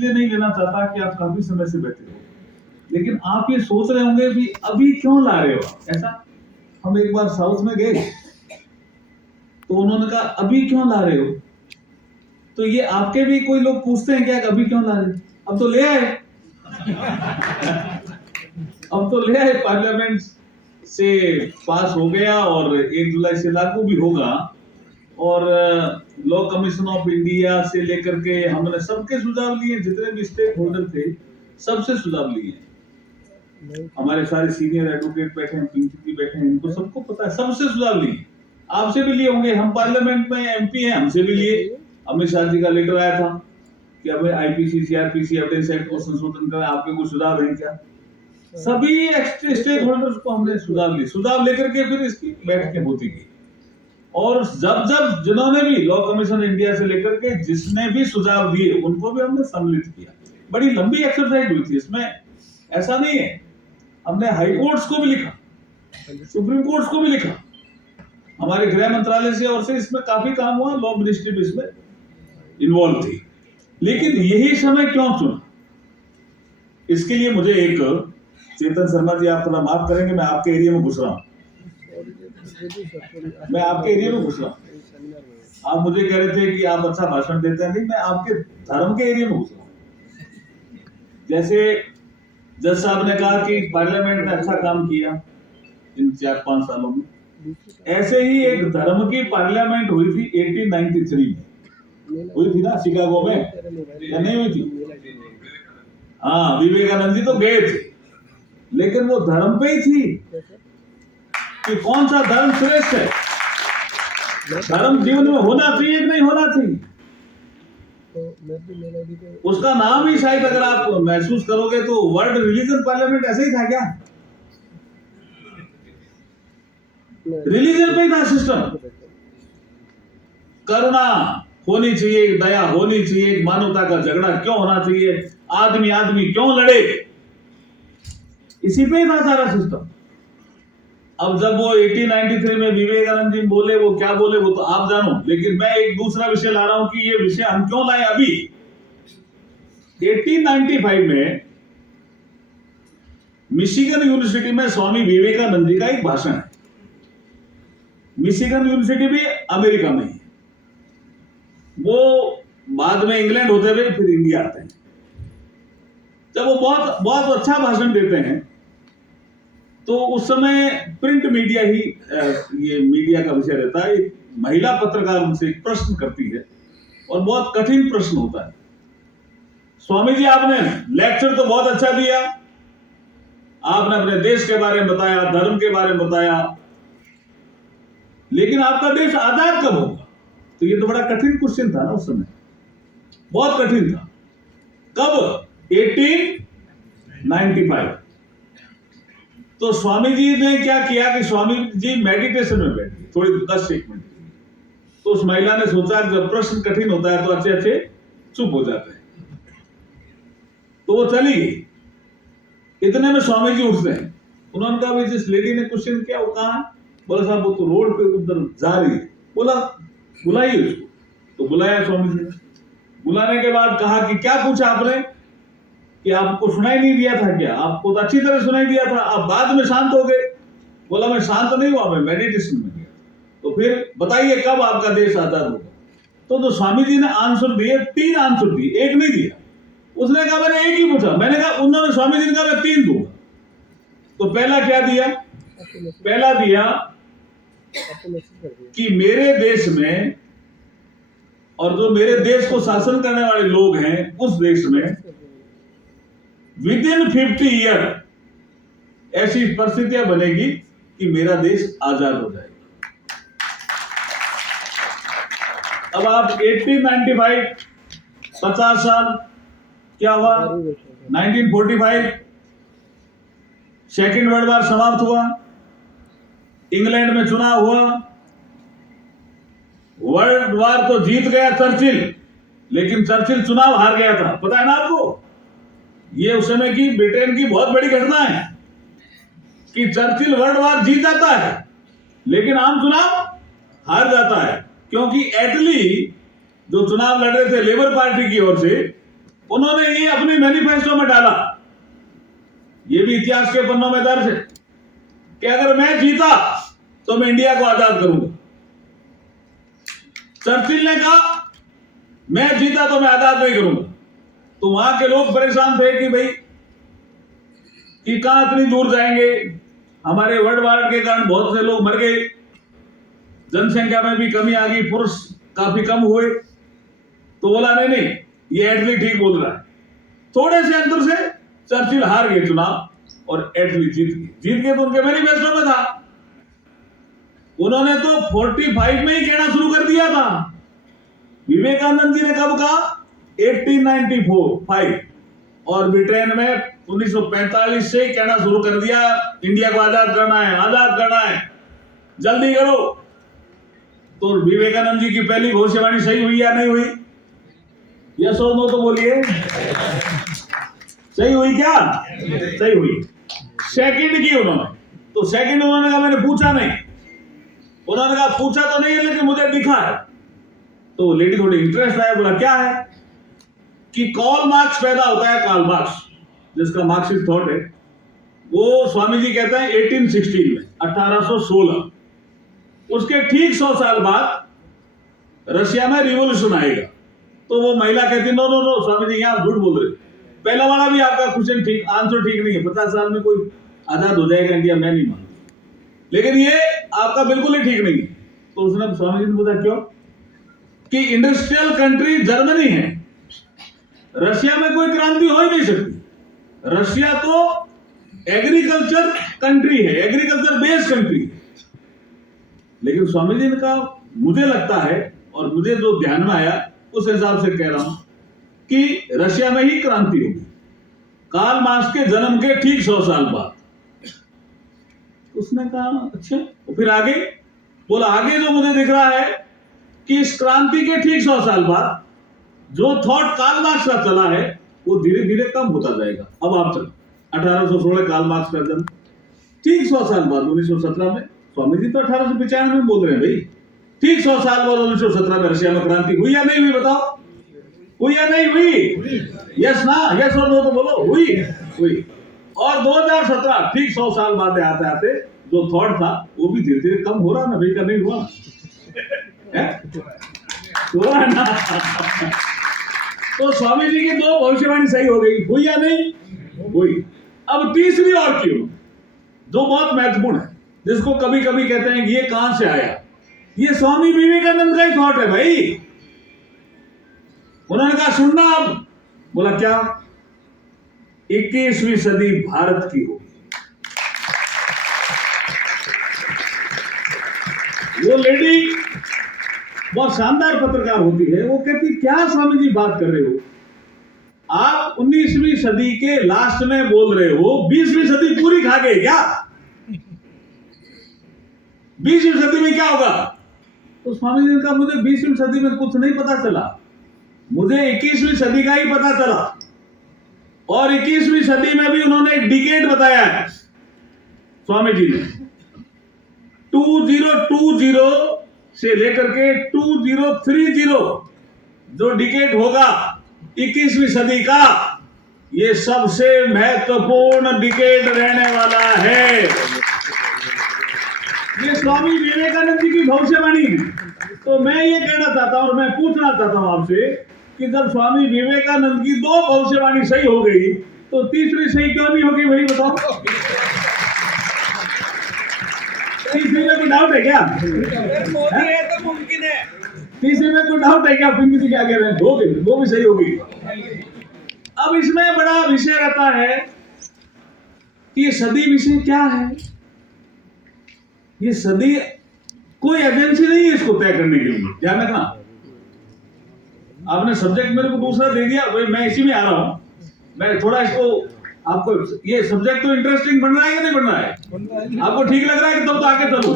इसलिए नहीं लेना चाहता कि आप काफी समय से बैठे हो, लेकिन आप ये सोच रहे होंगे भी अभी क्यों ला रहे हो ऐसा। हम एक बार साउथ में गए तो उन्होंने कहा अभी क्यों ला रहे हो, तो ये आपके भी कोई लोग पूछते हैं क्या अभी क्यों ला रहे हो? अब तो ले आए अब तो ले आए, पार्लियामेंट से पास हो गया और 1 जुलाई से लागू भी होगा। और लॉ कमीशन ऑफ इंडिया से लेकर के हमने सबके सुझाव लिए, जितने भी स्टेक होल्डर थे सबसे सुझाव लिए। हमारे सारे सीनियर एडवोकेट बैठे हैं, प्रिंसिपल बैठे हैं, इनको सबको पता है, सबसे सुझाव लिए। आपसे भी लिए होंगे, हम पार्लियामेंट में एमपी हैं, हमसे भी लिए। अमित शाह जी का लेटर आया था कि हमें आईपीसी सीआरपीसी एविडेंस एक्ट को संशोधन करें, आपके कुछ सुझाव हैं क्या? सभी स्टेक होल्डर्स को हमने सुझाव लिए, सुझाव लेकर के फिर इसकी बैठकें होती गई। और जब जब जिन्होंने भी लॉ कमीशन इंडिया से लेकर के जिसने भी सुझाव दिए उनको भी हमने सम्मिलित किया। बड़ी लंबी एक्सरसाइज हुई थी इसमें, ऐसा नहीं है। हमने हाई कोर्ट्स को भी लिखा, सुप्रीम कोर्ट्स को भी लिखा, हमारे गृह मंत्रालय से और से इसमें काफी काम हुआ, लॉ मिनिस्ट्री भी इसमें इन्वॉल्व थी। लेकिन यही समय क्यों चुना, इसके लिए मुझे एक, चेतन शर्मा जी आप थोड़ा माफ करेंगे, मैं आपके एरिया में घुस रहा हूं, मैं आपके एरिया में घुस रहा हूं। आप मुझे कह रहे थे कि आप अच्छा भाषण देते हैं, नहीं, मैं आपके धर्म के एरिया में घुस रहा हूं। जैसे जज साहब ने कहा कि पार्लियामेंट ने अच्छा काम किया इन 4-5 सालों में, ऐसे ही एक धर्म की पार्लियामेंट हुई थी 1893 में, हुई थी ना शिकागो में, या नहीं हुई थी? हाँ, विवेकानंद जी तो गए थे, लेकिन वो धर्म पे ही थी कि कौन सा धर्म श्रेष्ठ है, धर्म जीवन में होना चाहिए कि नहीं होना चाहिए। उसका नाम ही शायद अगर आप महसूस करोगे तो वर्ल्ड रिलीजन पार्लियामेंट ऐसे ही था क्या? रिलीजन पे ही था सिस्टम। करुणा होनी चाहिए, दया होनी चाहिए, मानवता का झगड़ा क्यों होना चाहिए, आदमी आदमी क्यों लड़े, इसी पे ही था सारा सिस्टम। अब जब वो 1893 में विवेकानंद जी बोले, वो क्या बोले वो तो आप जानो, लेकिन मैं एक दूसरा विषय ला रहा हूं कि ये विषय हम क्यों लाए अभी। 1895 में मिशिगन यूनिवर्सिटी में स्वामी विवेकानंद जी का एक भाषण है। मिशिगन यूनिवर्सिटी भी अमेरिका में है, वो बाद में इंग्लैंड होते हुए फिर इंडिया आते हैं। जब वो बहुत बहुत अच्छा भाषण देते हैं तो उस समय प्रिंट मीडिया ही ये मीडिया का विषय रहता है। एक महिला पत्रकार उनसे एक प्रश्न करती है और बहुत कठिन प्रश्न होता है, स्वामी जी आपने लेक्चर तो बहुत अच्छा दिया, आपने अपने देश के बारे में बताया, धर्म के बारे में बताया, लेकिन आपका देश आजाद कब होगा? तो ये तो बड़ा कठिन क्वेश्चन था ना उस समय, बहुत कठिन था। कब? 1895। तो स्वामी जी ने क्या किया कि स्वामी जी मेडिटेशन में बैठ गए थोड़ी 10-1 मिनट। तो उस महिला ने सोचा जब प्रश्न कठिन होता है तो अच्छे अच्छे चुप हो जाते हैं, तो वो चली गई। इतने में स्वामी जी उठते हैं, उन्होंने कहा भाई जिस लेडी ने क्वेश्चन किया वो कहाँ है? बोला साहब वो तो रोड पे उधर जा रही है। बोला बुलाइए उसको, तो बुलाया स्वामी जी ने। बुलाने के बाद कहा कि क्या पूछा आपने, कि आपको सुनाई नहीं दिया था क्या? आपको तो अच्छी तरह सुनाई दिया था, आप बाद में शांत हो गए। बोला मैं शांत नहीं हुआ, मैं मेडिटेशन में गया। तो फिर बताइए कब आपका देश आजाद होगा? तो स्वामी जी ने आंसर दिए, 3 आंसर दिए, एक नहीं दिया। उसने कहा मैंने एक ही पूछा, मैंने कहा, उन्होंने स्वामी जी ने कहा मैं 3 दूंगा। तो पहला क्या दिया? पहला दिया कि मेरे देश में और जो मेरे देश को शासन करने वाले लोग हैं उस देश में विदिन 50 ईयर ऐसी परिस्थितियां बनेगी कि मेरा देश आजाद हो जाएगा। अब आप 1895 50 साल क्या हुआ? 1945 सेकेंड वर्ल्ड वॉर समाप्त हुआ, इंग्लैंड में चुनाव हुआ, वर्ल्ड वॉर तो जीत गया चर्चिल, लेकिन चर्चिल चुनाव हार गया था, पता है ना आपको? ये उस समय की ब्रिटेन की बहुत बड़ी घटना है कि चर्चिल वर्ल्ड वॉर जीत जाता है लेकिन आम चुनाव हार जाता है, क्योंकि एटली जो चुनाव लड़ रहे थे लेबर पार्टी की ओर से, उन्होंने ये अपनी मैनिफेस्टो में डाला, ये भी इतिहास के पन्नों में दर्ज है कि अगर मैं जीता तो मैं इंडिया को आजाद करूंगा। चर्चिल ने कहा मैं जीता तो मैं आजाद नहीं करूंगा। तो वहां के लोग परेशान थे कि भाई कि कहां इतनी दूर जाएंगे, हमारे वर्ल्ड वार के कारण बहुत से लोग मर गए, जनसंख्या में भी कमी आ गई, पुरुष काफी कम हुए। तो बोला नहीं नहीं, ये एटली ठीक बोल रहा है। थोड़े से अंतर से चर्चिल हार गए चुनाव और एटली जीत गए। तो उनके मैनिफेस्टो में था, उन्होंने तो 45 में ही कहना शुरू कर दिया था। विवेकानंद जी ने कब कहा? 1895 और ब्रिटेन में 1945 से ही कहना शुरू कर दिया, इंडिया को आजाद करना है, आजाद करना है, जल्दी करो। तो विवेकानंद जी की पहली भविष्यवाणी सही हुई या नहीं हुई? यस और नो तो बोलिए, सही हुई क्या? सही हुई। सेकंड की उन्होंने, तो सेकंड उन्होंने कहा मैंने पूछा नहीं। उन्होंने कहा पूछा तो नहीं है लेकिन मुझे दिखा है। तो लेडी थोड़ी इंटरेस्ट आया, बोला क्या है? कि कार्ल मार्क्स पैदा होता है, कार्ल मार्क्स जिसका मार्क्सिस्ट थॉट है, वो स्वामी जी कहते हैं 1816 में, 1816, उसके ठीक 100 साल बाद रशिया में रिवॉल्यूशन आएगा। तो वो महिला कहती no no no Swami ji, आप झूठ बोल रहे, पहला वाला भी आपका क्वेश्चन ठीक, आंसर ठीक नहीं है। 50 साल में कोई आजाद हो जाएगा इंडिया, मैं नहीं मानता, लेकिन ये आपका बिल्कुल ही ठीक नहीं है। तो उसने स्वामी जी ने पूछा क्यों? कि इंडस्ट्रियल कंट्री जर्मनी है, रशिया में कोई क्रांति हो ही नहीं सकती। रशिया तो एग्रीकल्चर कंट्री है, एग्रीकल्चर बेस्ड कंट्री है। लेकिन स्वामी जी ने कहा मुझे लगता है, और मुझे जो ध्यान में आया उस हिसाब से कह रहा हूं कि रशिया में ही क्रांति होगी कार्ल मार्क्स के जन्म के ठीक 100 साल बाद। उसने कहा अच्छा, तो फिर आगे बोला, आगे जो मुझे दिख रहा है कि इस क्रांति के ठीक 100 साल बाद जो थॉट कार्ल मार्क्स का चला है वो धीरे धीरे कम होता जाएगा। अब आप चलो 1816 कार्ल मार्क्स का जन्म, ठीक 100 साल बाद 1917 में, स्वामी जी तो 1895 में बोल रहे हैं भाई, ठीक 100 साल बाद 1917 में रशिया में क्रांति हुई या नहीं हुई? बताओ, हुई या नहीं हुई? यस ना, यस और नो तो बोलो, हुई। और 2017 ठीक 100 साल बाद आते आते जो थॉट था वो भी धीरे धीरे कम हो रहा ना भाई, का नहीं हुआ? हुआ ना? तो स्वामी जी की 2 भविष्यवाणी सही हो गई, हुई या नहीं हुई? अब तीसरी और क्यों, जो बहुत महत्वपूर्ण है, जिसको कभी कभी कहते हैं कि ये कहां से आया, ये स्वामी विवेकानंद का ही थॉट है भाई। उन्होंने कहा सुनना अब, बोला क्या? 21वीं सदी भारत की होगी। वो लेडी बहुत शानदार पत्रकार होती है, वो कहती क्या स्वामी जी बात कर रहे हो, आप 19वीं सदी के लास्ट में बोल रहे हो, 20वीं सदी पूरी खा गए क्या? 20वीं सदी में क्या होगा? तो स्वामी जी ने कहा मुझे 20वीं सदी में कुछ नहीं पता चला, मुझे 21वीं सदी का ही पता चला। और 21वीं सदी में भी उन्होंने एक डिकेड बताया है स्वामी जी ने, 2020 से लेकर के 2030 जो डिकेड होगा 21वीं सदी का, ये सबसे महत्वपूर्ण डिकेड रहने वाला है। ये स्वामी विवेकानंद जी की भविष्यवाणी है। तो मैं ये कहना चाहता हूं और मैं पूछना चाहता हूं आपसे कि जब स्वामी विवेकानंद की 2 भविष्यवाणी सही हो गई तो तीसरी सही क्यों नहीं होगी भाई, बताओ? तीसरी में कोई डाउट है क्या? मोदी है तो मुमकिन है। तीसरी में कोई डाउट है क्या? पिंकी जी क्या कह रहे हैं? वो भी सही होगी। अब इसमें बड़ा विषय रहता है कि ये सदी विषय क्या है। ये सदी कोई एजेंसी नहीं है इसको तय करने के लिए, ध्यान रखना। आपने सब्जेक्ट मेरे को दूसरा दे दिया, भाई मैं इसी में आ रहा हूं, मैं थोड़ा इसको आपको, ये सब्जेक्ट तो इंटरेस्टिंग बन रहा है या नहीं बन रहा है? आपको ठीक लग रहा है कि तब तो आगे चलो।